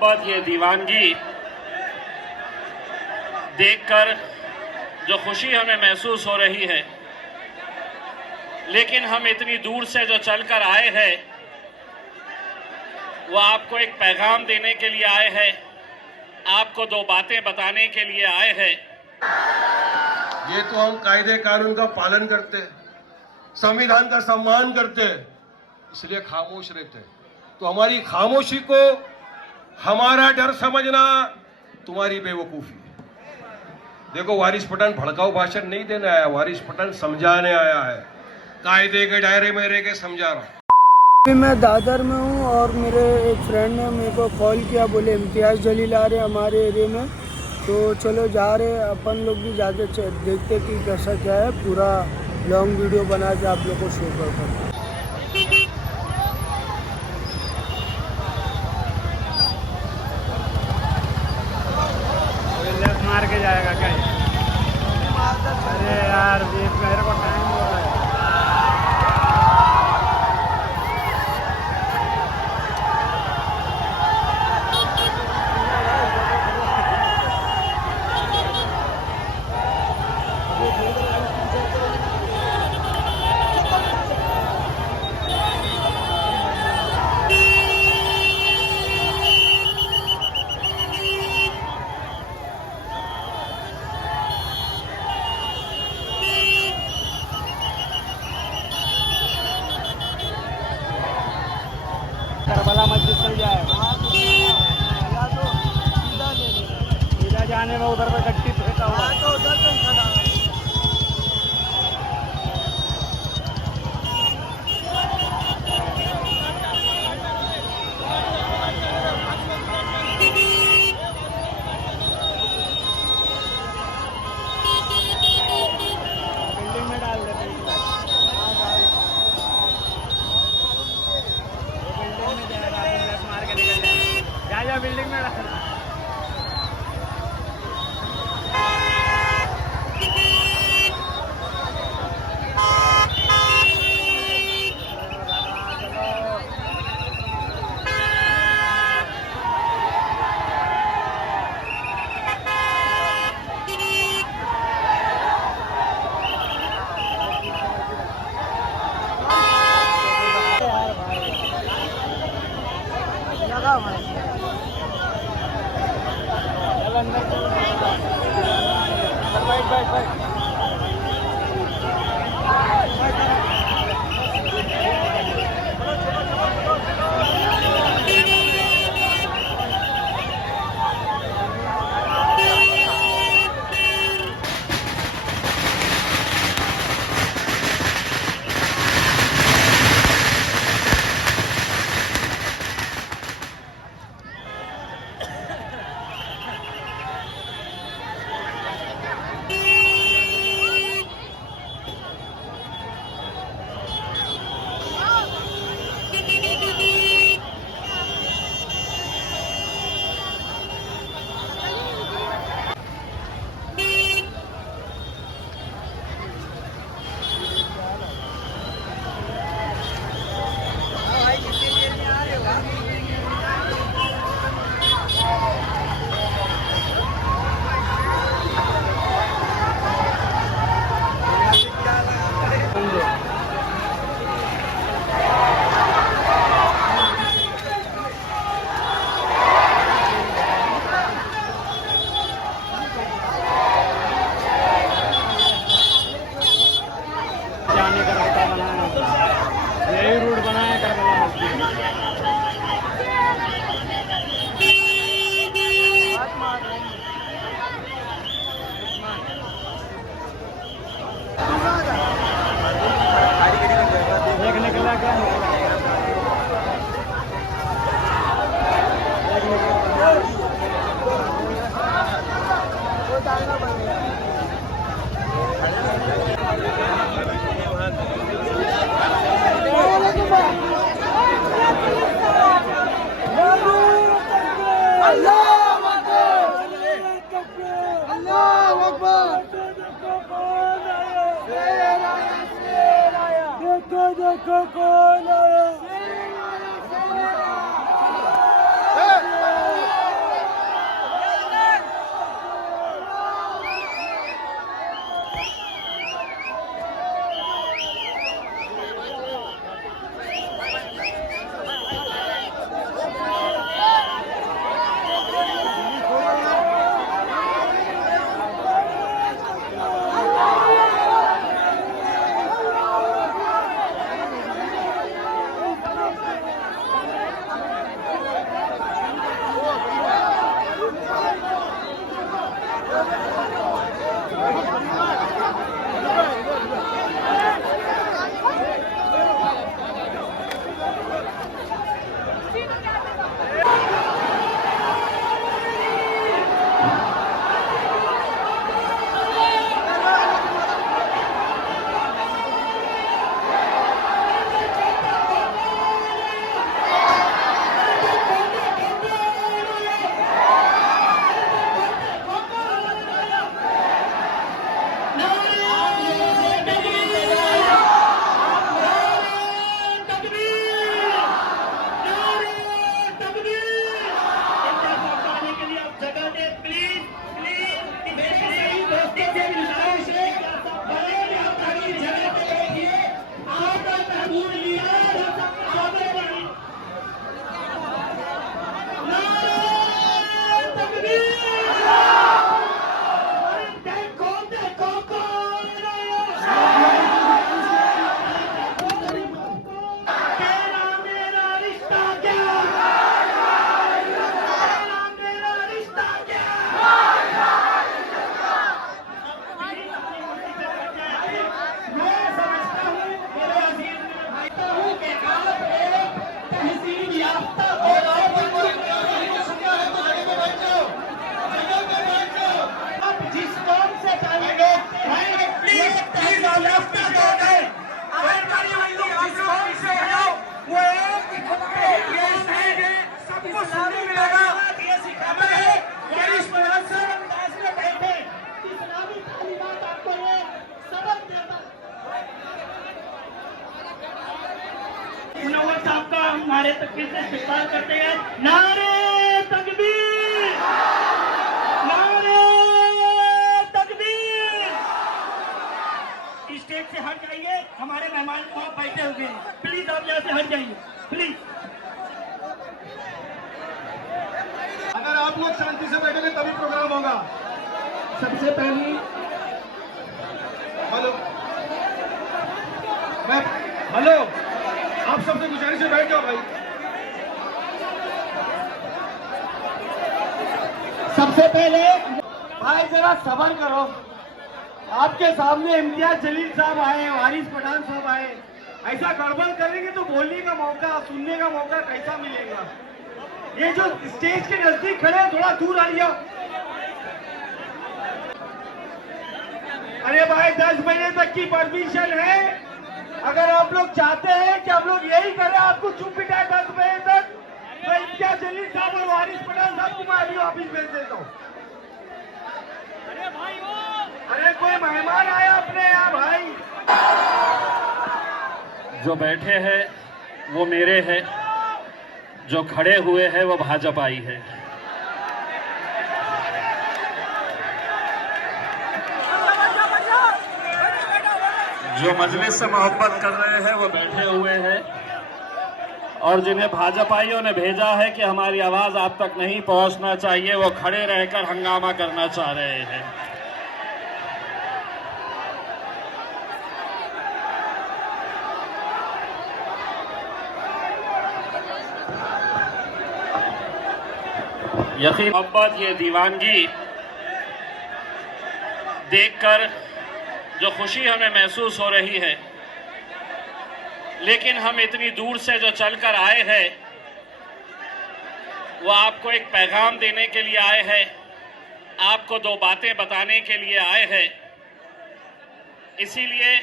मोहब्बत, ये दीवानगी देखकर जो खुशी हमें महसूस हो रही है, लेकिन हम इतनी दूर से जो चलकर आए हैं वो आपको एक पैगाम देने के लिए आए हैं, आपको दो बातें बताने के लिए आए हैं। ये तो हम कायदे कानून का पालन करते, संविधान का सम्मान करते, इसलिए खामोश रहते। तो हमारी खामोशी को हमारा डर समझना तुम्हारी बेवकूफी है। देखो, वारिस पठान भड़काऊ भाषण नहीं देने आया, वारिस पठान समझाने आया है। कायदे के दायरे में रह के समझा रहा हूं। मैं दादर में हूँ और मेरे एक फ्रेंड ने मेरे को कॉल किया, बोले इम्तियाज़ जलील आ रहे हमारे एरिया में, तो चलो जा रहे, अपन लोग भी जाके देखते कि कैसा क्या है। पूरा लॉन्ग वीडियो बना के आप लोग को शो करता। मार के जाएगा क्या? अरे यार, मेरे को टाइम हो रहा है। करबला मस्जिद चल जाएगा, सीधा जाने में उधर पे गट्टी फेंका हुआ है, तो उधर से खड़ा है। बिल्डिंग में डाल देते जा बिल्डिंग में डाल। यही रूट बनाया करबला मस्जिद। निकला क्या देखो कौन आया। हम नारे तकबीर से इस्तेमाल करते हैं। नारे तकबीर, नारे तकबीर। स्टेज से हट जाइए, हमारे मेहमान वहां बैठे हुए हैं, प्लीज आप यहाँ से हट जाइए प्लीज। अगर आप लोग शांति से बैठेंगे तभी प्रोग्राम होगा। सबसे पहली हेलो, आप सबसे गुजारिश है बैठ जाओ भाई। सबसे पहले भाई जरा सब्र करो, आपके सामने इम्तियाज जलील साहब आए, वारिस पठान साहब आए, ऐसा गड़बड़ करेंगे तो बोलने का मौका, सुनने का मौका कैसा मिलेगा। ये जो स्टेज के नजदीक खड़े हैं थोड़ा दूर आ जाओ। अरे भाई 10 बजे तक की परमिशन है, अगर आप लोग चाहते हैं कि हम लोग यही करें, आपको चुप बिठाए 10 बजे तक, तो इम्तियाज जलील साहब और वारिस पठान साहब को मैं अभी ऑफिस भेज देता हूँ। अरे कोई मेहमान आया अपने यहाँ भाई। जो बैठे हैं वो मेरे हैं, जो खड़े हुए हैं वो भाजपाई है। जो मजलिस से मोहब्बत कर रहे हैं वो बैठे हुए हैं, और जिन्हें भाजपाइयों ने भेजा है कि हमारी आवाज आप तक नहीं पहुंचना चाहिए, वो खड़े रहकर हंगामा करना चाह रहे हैं। यकीन मोहब्बत, ये दीवानगी देखकर जो खुशी हमें महसूस हो रही है, लेकिन हम इतनी दूर से जो चलकर आए हैं वो आपको एक पैगाम देने के लिए आए हैं, आपको दो बातें बताने के लिए आए हैं। इसीलिए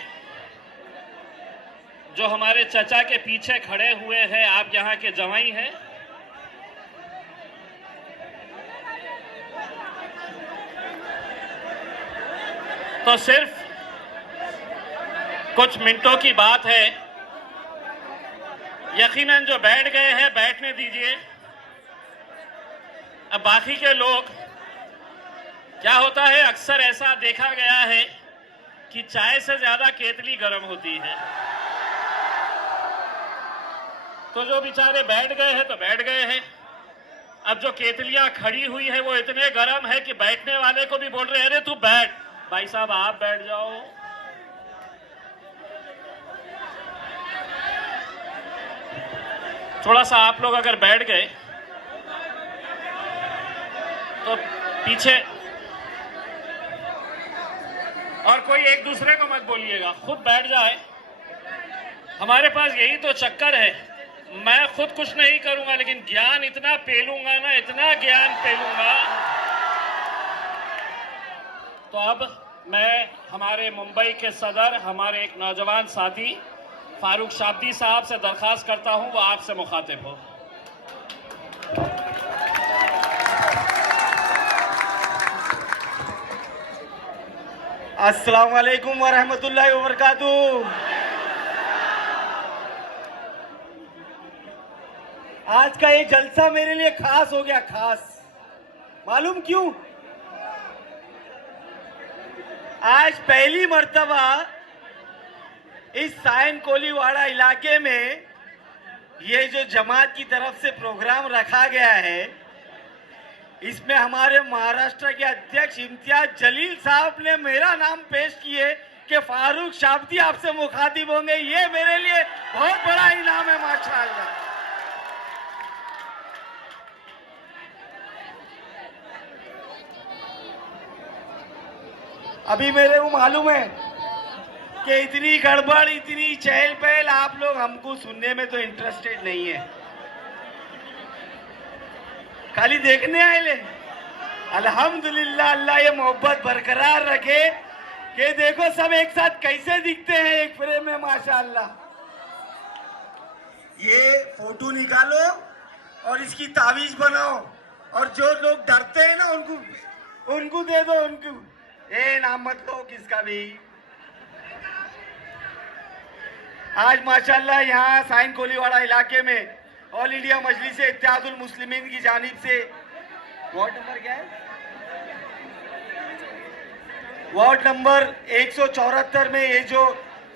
जो हमारे चचा के पीछे खड़े हुए हैं, आप यहाँ के जवाई हैं, तो सिर्फ कुछ मिनटों की बात है। यकीनन जो बैठ गए हैं बैठने दीजिए। अब बाकी के लोग, क्या होता है अक्सर ऐसा देखा गया है कि चाय से ज्यादा केतली गर्म होती है, तो जो बेचारे बैठ गए हैं तो बैठ गए हैं। अब जो केतलियां खड़ी हुई है वो इतने गर्म है कि बैठने वाले को भी बोल रहे हैं अरे तू बैठ, भाई साहब आप बैठ जाओ। थोड़ा सा आप लोग अगर बैठ गए तो पीछे, और कोई एक दूसरे को मत बोलिएगा, खुद बैठ जाए। हमारे पास यही तो चक्कर है, मैं खुद कुछ नहीं करूंगा लेकिन ज्ञान इतना पेलूंगा ना, इतना ज्ञान पेलूंगा। तो अब मैं हमारे मुंबई के सदर, हमारे एक नौजवान साथी फारूक शाब्दी साहब से दरखास्त करता हूं वो आपसे मुखातिब हो। अस्सलाम वालेकुम व रहमतुल्लाहि व बरकातुहू। आज का ये जलसा मेरे लिए खास हो गया, खास। मालूम क्यों? आज पहली मर्तबा इस साइन कोलीवाड़ा इलाके में ये जो जमात की तरफ से प्रोग्राम रखा गया है, इसमें हमारे महाराष्ट्र के अध्यक्ष इम्तियाज जलील साहब ने मेरा नाम पेश किए कि फारूक शाब्दी आपसे मुखातिब होंगे। ये मेरे लिए बहुत बड़ा इनाम है माशाअल्लाह। अभी मेरे को मालूम है कि इतनी गड़बड़, इतनी चहल पहल, आप लोग हमको सुनने में तो इंटरेस्टेड नहीं है, खाली देखने आए ले। अल्हम्दुलिल्लाह, अल्लाह ये मोहब्बत बरकरार रखे कि देखो सब एक साथ कैसे दिखते हैं एक फ्रेम में माशाअल्लाह। ये फोटो निकालो और इसकी तावीज बनाओ, और जो लोग डरते हैं ना उनको दे दो, उनको नाम मत लो किसका भी। आज माशाल्लाह यहाँ साइन कोलीवाड़ा इलाके में ऑल इंडिया मजलिस इत्तेहादुल मुस्लिमीन की जानिब से वार्ड नंबर क्या है, वार्ड नंबर 174 में ये जो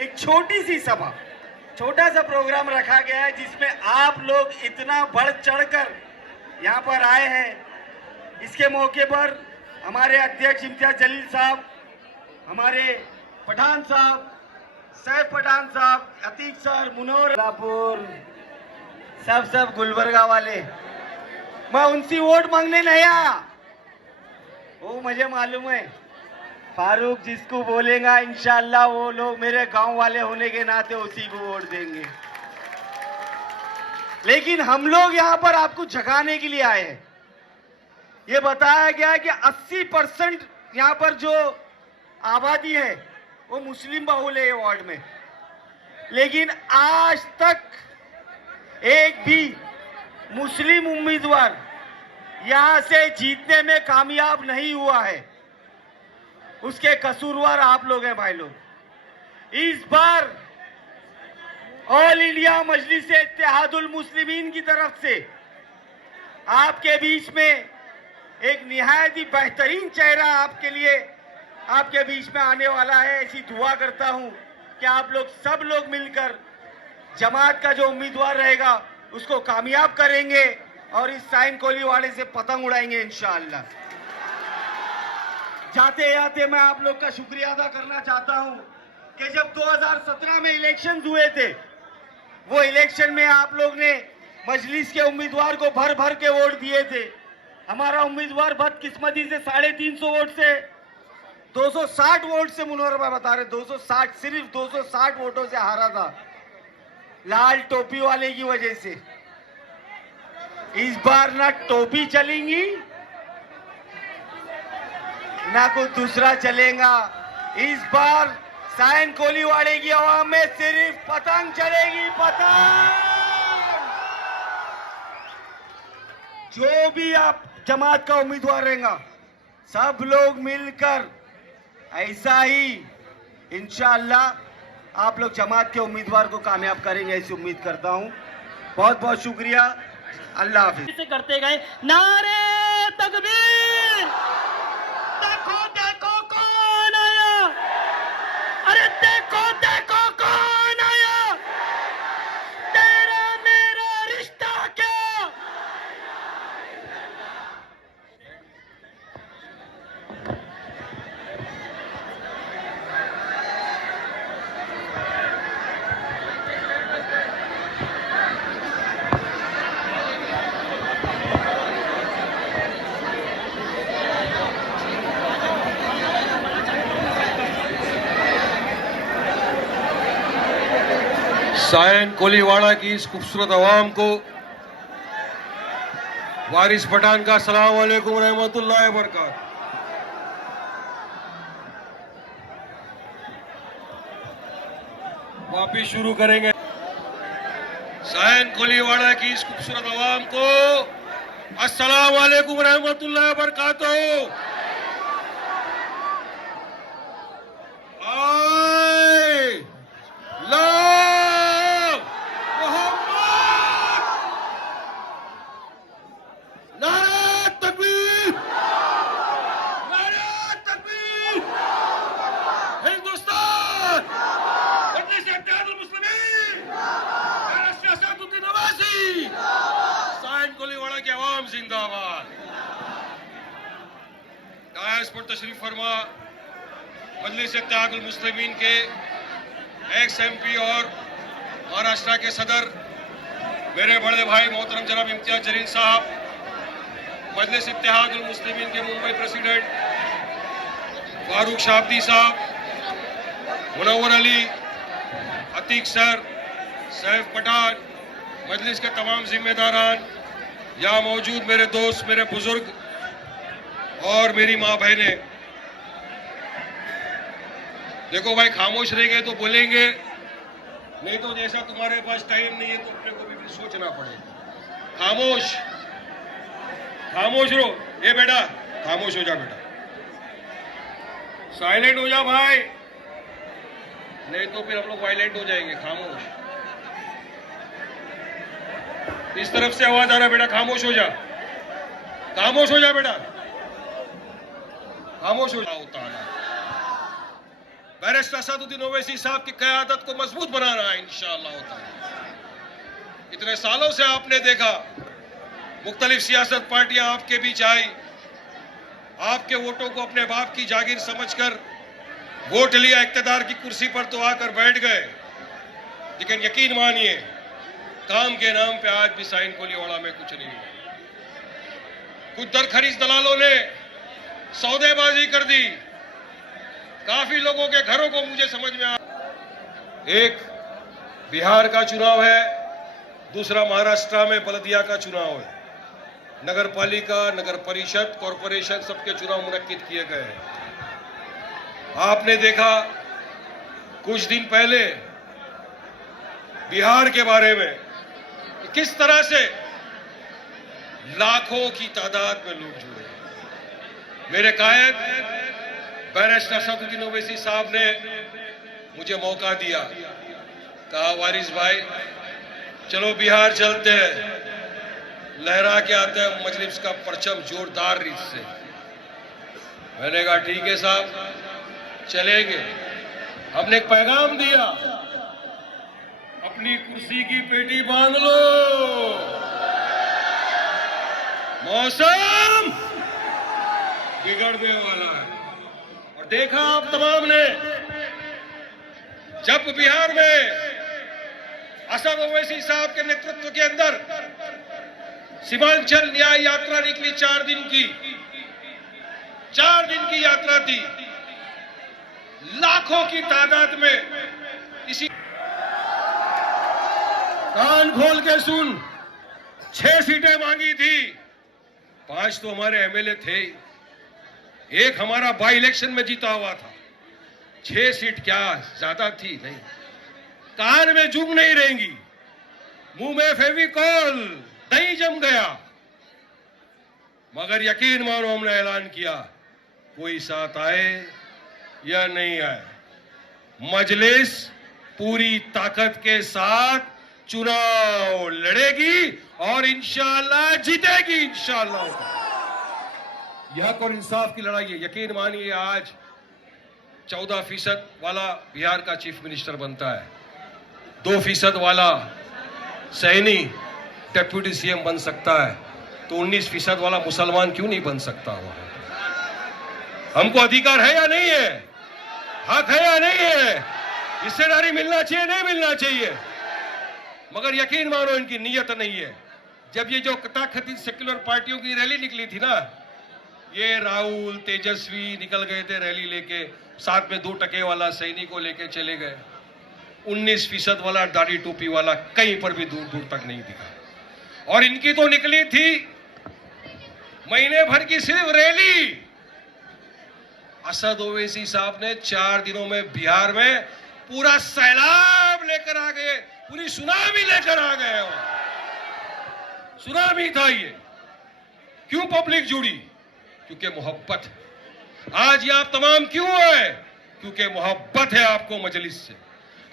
एक छोटी सी सभा, छोटा सा प्रोग्राम रखा गया है, जिसमें आप लोग इतना बढ़ चढ़कर यहाँ पर आए हैं। इसके मौके पर हमारे अध्यक्ष इम्तियाज जलील साहब, हमारे पठान साहब, सैफ पठान साहब, अतीक सर, मुनोर लापुर, सब गुलबर्गा वाले, मैं उनसे वोट मांगने नहीं आया, वो मुझे मालूम है फारूक जिसको बोलेगा इंशाअल्लाह वो लोग मेरे गांव वाले होने के नाते उसी को वोट देंगे। लेकिन हम लोग यहां पर आपको जगाने के लिए आए हैं। ये बताया गया है कि 80% यहां पर जो आबादी है वो मुस्लिम बहुल है ये वार्ड में, लेकिन आज तक एक भी मुस्लिम उम्मीदवार यहां से जीतने में कामयाब नहीं हुआ है। उसके कसूरवार आप लोग हैं भाई लोग। इस बार ऑल इंडिया मजलिस इत्तेहादुल मुस्लिमीन की तरफ से आपके बीच में एक निहायत ही बेहतरीन चेहरा आपके लिए आपके बीच में आने वाला है। ऐसी दुआ करता हूं कि आप लोग सब लोग मिलकर जमात का जो उम्मीदवार रहेगा उसको कामयाब करेंगे और इस साइन कोलीवाड़े से पतंग उड़ाएंगे इंशाअल्लाह। जाते जाते मैं आप लोग का शुक्रिया अदा करना चाहता हूं कि जब 2017 में इलेक्शन हुए थे, वो इलेक्शन में आप लोग ने मजलिस के उम्मीदवार को भर भर के वोट दिए थे। हमारा उम्मीदवार बदकिस्मती से 350 वोट से 260 वोट से, मुनव्वर भाई बता रहे 260, सिर्फ 260 वोटों से हारा था, लाल टोपी वाले की वजह से। इस बार ना टोपी चलेंगी ना कुछ दूसरा चलेगा। इस बार साइन कोलीवाड़े की आवाम में सिर्फ पतंग चलेगी, पतंग। जो भी आप जमात का उम्मीदवार रहेगा सब लोग मिलकर ऐसा ही इंशाअल्लाह आप लोग जमात के उम्मीदवार को कामयाब करेंगे, ऐसी उम्मीद करता हूं। बहुत बहुत शुक्रिया, अल्लाह हाफिज। से करते गए नारे तकबीर, देखो देखो कौन आया, अरे देखो देखो कौन आया, तेरा मेरा रिश्ता क्या। सायन कोलीवाड़ा की इस खूबसूरत आवाम को वारिस पठान का अस्सलाम वालेकुम रहमतुल्लाहि व बरकातहू। वापिस शुरू करेंगे। सायन कोलीवाड़ा की इस खूबसूरत आवाम को अस्सलाम वालेकुम रहमतुल्लाहि व बरकातहू। जिंदाबाद। डायस पर तशरीफ फरमा मजलिस इत्तेहादुल मुस्लिमीन के एक्स MP और महाराष्ट्र के सदर मेरे बड़े भाई मोहतरम जनाब इम्तियाज जलील साहब, मजलिस इत्तेहादुल मुस्लिमीन के मुंबई प्रेसिडेंट फारूक शाब्दी साहब, मुनव्वर अली, अतीक सर, सैफ पठान, मजलिस के तमाम जिम्मेदारान, यहाँ मौजूद मेरे दोस्त, मेरे बुजुर्ग और मेरी माँ बहनें। देखो भाई, खामोश रहेंगे तो बोलेंगे, नहीं तो जैसा तुम्हारे पास टाइम नहीं है तो अपने को भी सोचना पड़ेगा। खामोश खामोश रहो। ये बेटा खामोश हो जा, बेटा साइलेंट हो जा भाई, नहीं तो फिर हम लोग वायलेंट हो जाएंगे। खामोश। इस तरफ से आवाज आ रहा है, बेटा खामोश हो जा, खामोश हो जा बेटा, खामोश हो जाओ। बैरिस्टर असदुद्दीन ओवैसी साहब की क़यादत को मजबूत बनाना है इंशाअल्लाह ताला। इतने सालों से आपने देखा मुख्तलिफ सियासत पार्टियां आपके बीच आई, आपके वोटों को अपने बाप की जागीर समझकर वोट लिया, इख्तिदार की कुर्सी पर तो आकर बैठ गए, लेकिन यकीन मानिए काम के नाम पे आज भी साइन कोलीवाड़ा में कुछ नहीं है। कुछ दरखरीज दलालों ने सौदेबाजी कर दी, काफी लोगों के घरों को मुझे समझ में आ। एक बिहार का चुनाव है, दूसरा महाराष्ट्र में बलदिया का चुनाव है, नगर पालिका, नगर परिषद, कॉरपोरेशन सबके चुनाव मुनक्किद किए गए हैं। आपने देखा कुछ दिन पहले बिहार के बारे में कि किस तरह से लाखों की तादाद में लोग जुड़े। मेरे कायद बैरिस्टर असदुद्दीन ओवैसी साहब ने मुझे मौका दिया, कहा वारिस भाई चलो बिहार चलते हैं, लहरा के आते हैं मजलिस का परचम जोरदार रीत से। मैंने कहा ठीक है साहब चलेंगे। हमने एक पैगाम दिया, अपनी कुर्सी की पेटी बांध लो, मौसम बिगड़ने वाला है। और देखा आप तमाम ने, जब बिहार में असद ओवैसी साहब के नेतृत्व के अंदर सीमांचल न्याय यात्रा निकली, 4 दिन की यात्रा थी, लाखों की तादाद में। इसी कान खोल के सुन, 6 सीटें मांगी थी, 5 तो हमारे एमएलए थे, एक हमारा बाई इलेक्शन में जीता हुआ था। 6 सीट क्या ज्यादा थी? नहीं। कान में जूं नहीं रहेंगी, मुंह में फेविकॉल नहीं जम गया, मगर यकीन मानो हमने ऐलान किया कोई साथ आए या नहीं आए, मजलिस पूरी ताकत के साथ चुनाव लड़ेगी और इंशाअल्लाह जीतेगी। इंशाअल्लाह यह हक और इंसाफ की लड़ाई है। यकीन मानिए आज 14% वाला बिहार का चीफ मिनिस्टर बनता है, 2% वाला सैनी डेप्यूटी सीएम बन सकता है, तो 19% वाला मुसलमान क्यों नहीं बन सकता? वहां हमको अधिकार है या नहीं है? हक है या नहीं है? हिस्सेदारी मिलना चाहिए नहीं मिलना चाहिए? मगर यकीन मानो इनकी नीयत नहीं है। जब ये जो कथाकथित सेक्युलर पार्टियों की रैली निकली थी ना, ये राहुल तेजस्वी निकल गए थे रैली लेके, साथ में 2% वाला सैनी को लेके चले गए, 19% वाला दाढ़ी टोपी वाला कहीं पर भी दूर दूर तक नहीं दिखा। और इनकी तो निकली थी महीने भर की सिर्फ रैली। असद ओवैसी साहब ने 4 दिनों में बिहार में पूरा सैलाब लेकर आ गए, पूरी सुनामी लेकर आ गए। सुनामी था ये। क्यों पब्लिक जुड़ी? क्योंकि मोहब्बत। आज ये आप तमाम क्यों आए? क्योंकि मोहब्बत है आपको मजलिस से।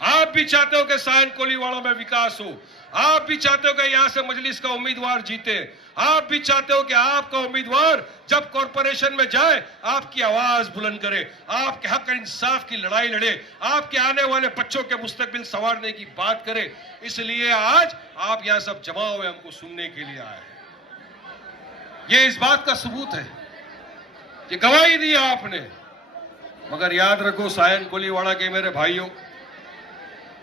आप भी चाहते हो कि साइन कोलीवाड़ा में विकास हो, आप भी चाहते हो कि यहां से मजलिस का उम्मीदवार जीते, आप भी चाहते हो कि आपका उम्मीदवार जब कॉरपोरेशन में जाए आपकी आवाज बुलंद करे, आपके हक और इंसाफ की लड़ाई लड़े, आपके आने वाले बच्चों के मुस्तकबिल संवारने की बात करे। इसलिए आज आप यहां सब जमा हुए हमको सुनने के लिए आए हैं। ये इस बात का सबूत है कि गवाही दी आपने। मगर याद रखो साइन कोलीवाड़ा के मेरे भाइयों,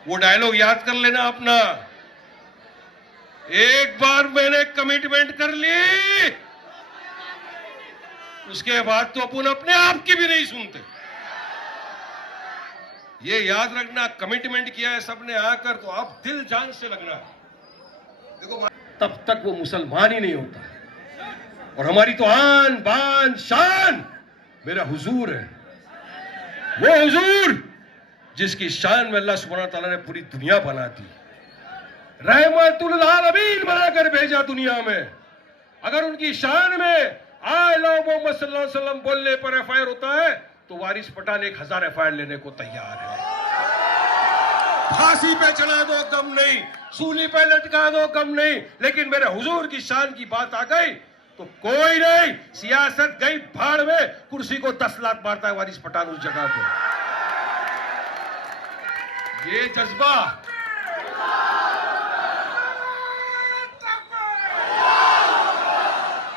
वो डायलॉग याद कर लेना अपना, एक बार मैंने कमिटमेंट कर ली उसके बाद तो अपन अपने आप की भी नहीं सुनते। ये याद रखना, कमिटमेंट किया है सबने आकर तो आप दिल जान से लगना है। देखो तब तक वो मुसलमान ही नहीं होता। और हमारी तो आन बान शान मेरा हुजूर है, वो हुजूर जिसकी शान में अल्लाह सुब्हानहू तआला ने पूरी दुनिया बना दी, रहमतुल आलमीन बनाकर भेजा दुनिया में। अगर उनकी शान में आई लव मोहम्मद सल्लल्लाहु अलैहि वसल्लम बोलने पर एफआईआर होता है तो वारिस पठान 1000 एफआईआर लेने को तैयार है। फांसी पे चढ़ा दो गम नहीं, सूली पे लटका दो गम नहीं, लेकिन मेरे हुजूर की शान की बात आ गई तो कोई नहीं, सियासत गई भाड़ में, कुर्सी को 10 लाख मारता है वारिस पठान उस जगह पे। ये जज्बा,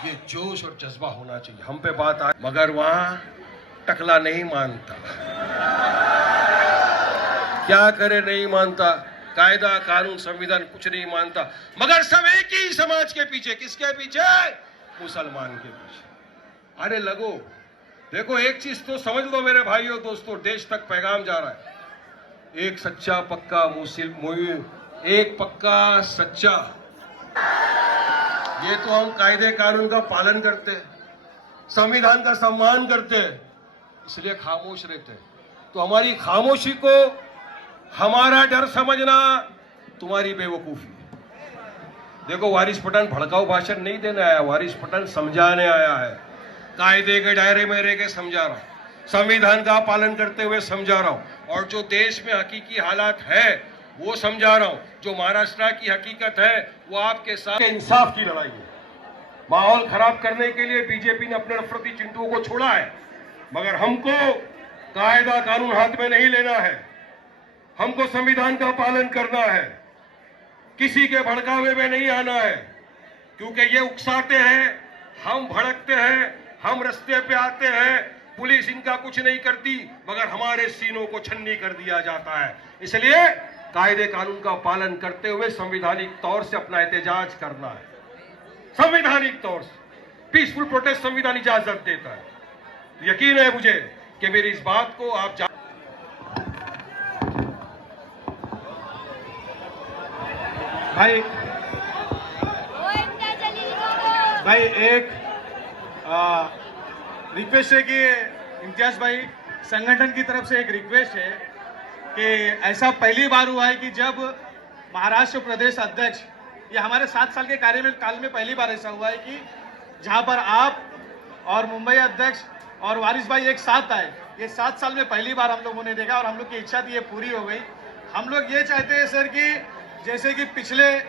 ये जोश और जज्बा होना चाहिए। हम पे बात आ, मगर वहां टकला नहीं मानता। क्या करे, नहीं मानता, कायदा कानून संविधान कुछ नहीं मानता, मगर सब एक ही समाज के पीछे। किसके पीछे? मुसलमान के पीछे। अरे लगो, देखो एक चीज तो समझ लो मेरे भाइयों दोस्तों, देश तक पैगाम जा रहा है, एक सच्चा पक्का मुस्लिम, एक पक्का सच्चा। ये तो हम कायदे कानून का पालन करते, संविधान का सम्मान करते, इसलिए खामोश रहते। तो हमारी खामोशी को हमारा डर समझना तुम्हारी बेवकूफी। देखो वारिस पठान भड़काऊ भाषण नहीं देने आया, वारिस पठान समझाने आया है। कायदे के दायरे में रह के समझा रहा हूं, संविधान का पालन करते हुए समझा रहा हूं, और जो देश में हकीकी हालात है वो समझा रहा हूं। जो महाराष्ट्र की हकीकत है वो आपके साथ इंसाफ की लड़ाई है। माहौल खराब करने के लिए बीजेपी ने अपने नफरती चिंटुओं को छोड़ा है, मगर हमको कायदा कानून हाथ में नहीं लेना है, हमको संविधान का पालन करना है, किसी के भड़कावे में नहीं आना है। क्योंकि ये उकसाते हैं, हम भड़कते हैं, हम रास्ते पे आते हैं, पुलिस इनका कुछ नहीं करती, मगर हमारे सीनों को छन्नी कर दिया जाता है। इसलिए कायदे कानून का पालन करते हुए संवैधानिक तौर से अपना एहतजाज करना है। संवैधानिक तौर से पीसफुल प्रोटेस्ट संविधान इजाजत देता है। यकीन है मुझे कि मेरी इस बात को आप भाई एक रिक्वेस्ट है कि इम्तियाज भाई, संगठन की तरफ से एक रिक्वेस्ट है कि ऐसा पहली बार हुआ है कि जब महाराष्ट्र प्रदेश अध्यक्ष, ये हमारे 7 साल के कार्यकाल में पहली बार ऐसा हुआ है कि जहां पर आप और मुंबई अध्यक्ष और वारिस भाई एक साथ आए। ये 7 साल में पहली बार हम लोगों ने देखा और हम लोग की इच्छा थी, ये पूरी हो गई। हम लोग ये चाहते हैं सर कि जैसे कि पिछले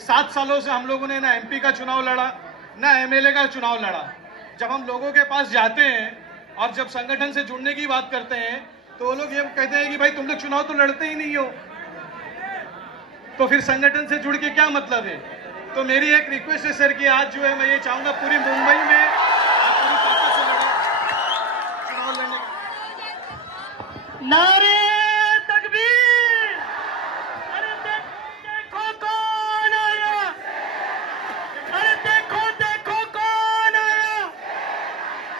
7 सालों से हम लोगों ने ना MP का चुनाव लड़ा, ना MLA का चुनाव लड़ा। जब हम लोगों के पास जाते हैं और जब संगठन से जुड़ने की बात करते हैं तो वो लोग ये कहते हैं कि भाई तुम लोग चुनाव तो लड़ते ही नहीं हो, तो फिर संगठन से जुड़ के क्या मतलब है। तो मेरी एक रिक्वेस्ट है सर कि आज जो है मैं ये चाहूंगा पूरी मुंबई में आप पूरी ताकत से लड़ो चुनाव लड़ने का। नारे तकबीर, अरे देखो कौन आया, अरे देखो देखो कौन आया,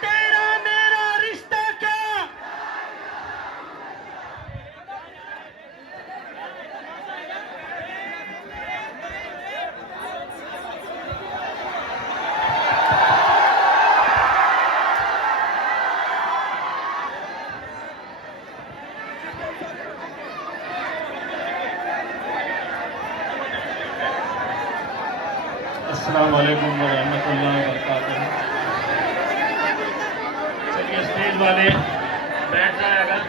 तेरा मेरा रिश्ता क्या। अस्सलाम वालेकुम व रहमतुल्लाहि व बरकातहू। चलिए स्टेज वाले बैठ जाए, अगर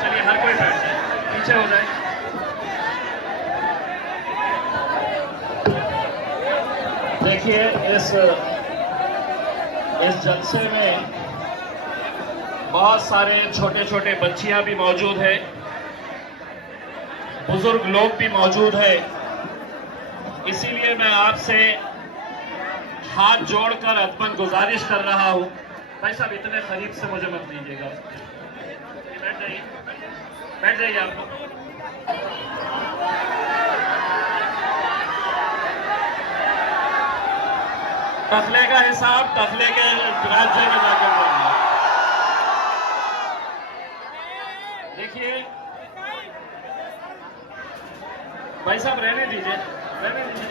चलिए हर कोई बैठ जाए, पीछे हो जाए। देखिए इस जलसे में बहुत सारे छोटे छोटे बच्चियां भी मौजूद है, बुजुर्ग लोग भी मौजूद है। इसीलिए मैं आपसे हाथ जोड़कर अदबन गुजारिश कर रहा हूं, भाई साहब इतने करीब से मुझे मत लीजिएगा, बैठ जाइए, बैठ जाइए आप लोग। तखले का हिसाब तखले के राज्य में जाकर करेंगे। देखिए भाई साहब रहने दीजिए, रहने दीजिए,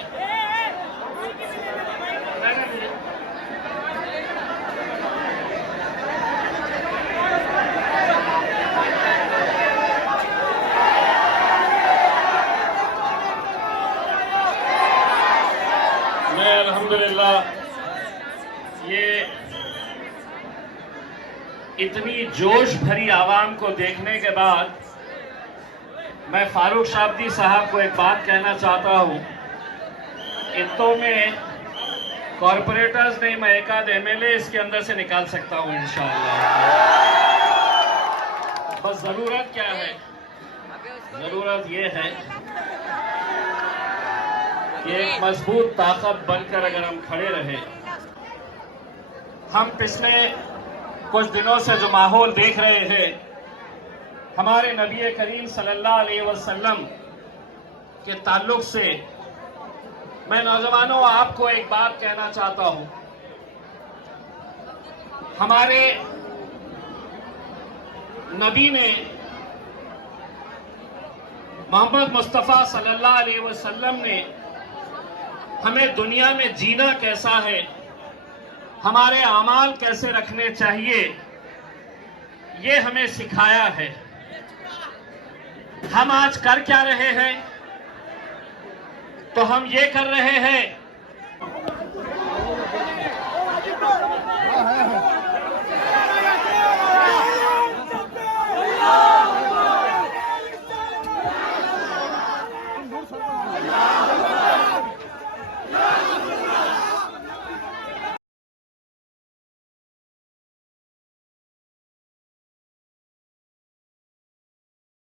रहने दीजिए। मैं अल्हम्दुलिल्लाह ये इतनी जोश भरी आवाम को देखने के बाद मैं फारूक शाब्दी साहब को एक बात कहना चाहता हूं, इतों में कॉरपोरेटर्स नहीं, मैं एक आध एमएलए इसके अंदर से निकाल सकता हूं इंशाअल्लाह। बस जरूरत क्या है, जरूरत ये है कि एक मजबूत ताकत बनकर अगर हम खड़े रहे। हम पिछले कुछ दिनों से जो माहौल देख रहे हैं, हमारे नबी करीम सल्लल्लाहु अलैहि वसल्लम के ताल्लुक से, मैं नौजवानों आपको एक बात कहना चाहता हूं। हमारे नबी ने, मोहम्मद मुस्तफ़ा सल्लल्लाहु अलैहि वसल्लम ने हमें दुनिया में जीना कैसा है, हमारे अमाल कैसे रखने चाहिए, ये हमें सिखाया है। हम आज कर क्या रहे हैं? तो हम ये कर रहे हैं